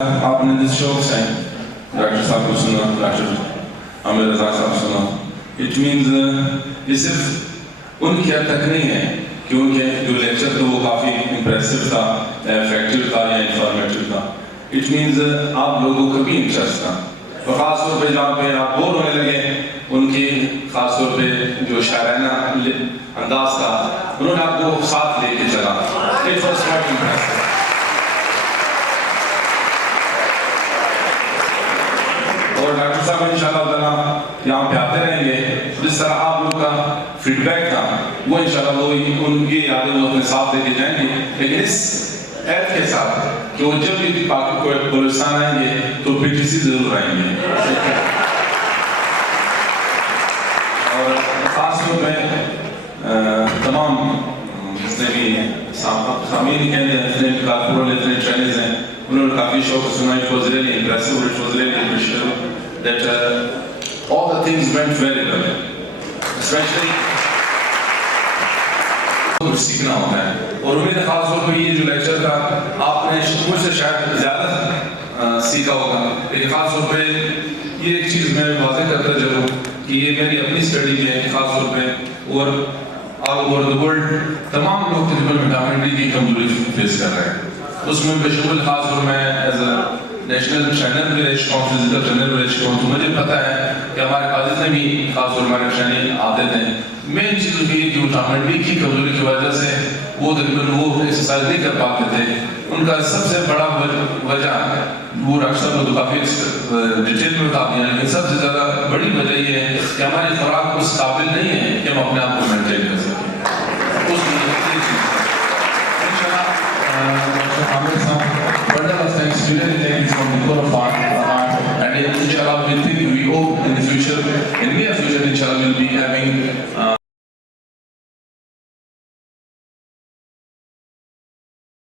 आपने जिस शौक से डॉक्टर साहब को सुना, डॉक्टर आमिर साहब सुना, इट मीन्स ये सिर्फ उनकी हद तक नहीं है कि उनके जो लेक्चर था वो काफ़ी इम्प्रेसिव था, इफेक्टिव था या इंफॉर्मेटिव था। इट मीन्स आप लोगों को भी इंटरेस्ट था, और ख़ास तौर पे जहाँ पे आप बोर होने लगे, उनकी ख़ास तौर पे जो शायराना अंदाज था, उन्होंने आपको साथ लेके चला। It was quite impressive. और डॉक्टर साहब इंशाल्लाह ताला यहाँ पे आते रहेंगे, जिस तरह आप लोग का फीडबैक था वो इंशाल्लाह वो उनकी यादें वो अपने साथ लेके जाएंगे, लेकिन इस ऐड के साथ कि वो जब भी बलूचिस्तान आएंगे तो PTC जरूर आएंगे। और खास तौर पे तमाम जितने भी सामीन जितने भी कारपोरेट इतने ट्रेनर्स हैं, उन्होंने काफ़ी शौक सुना। It was really impressive, it was really appreciable that all the things went very well, especially कुछ सीखना होता है। और उम्मीद है खास तौर पर ये जो लेक्चर था आपने मुझसे शायद ज़्यादा सीखा होगा, लेकिन खास तौर पे ये एक चीज़ मैं वाज़ेह करता चलूँ कि ये मेरी अपनी स्टडी में है, खास तौर पे और ऑल ओवर द वर्ल्ड तमाम लोग तकरीबन विटामिन डी की कमजोरी फेस कर रहे हैं। उसमें बेशुमार खास तौर मैं एज अ नेशनल चैनल में रह चुका हूँ, फिजिकल चैनल में रह चुका हूँ, तो मुझे पता है कि हमारे कॉलेज में भी खास तौर हमारे ट्रेनिंग आते थे। मेन चीज़ ये कि विटामिन डी की कमजोरी की वजह से वो तकरीबन वो एक्सरसाइज नहीं कर पाते थे। उनका सबसे बड़ा वजह वो डॉक्टर साहब को काफ़ी डिटेल में बता दिया, लेकिन सबसे ज़्यादा बड़ी वजह ये है कि हमारी खुराक उस काबिल नहीं है कि हम अपने आप को मेंटेन कर सकें। Amir sir, wonderful thanks, really thanks from the core of our heart, and inshallah we think we hope in the future, in near future inshallah we'll be having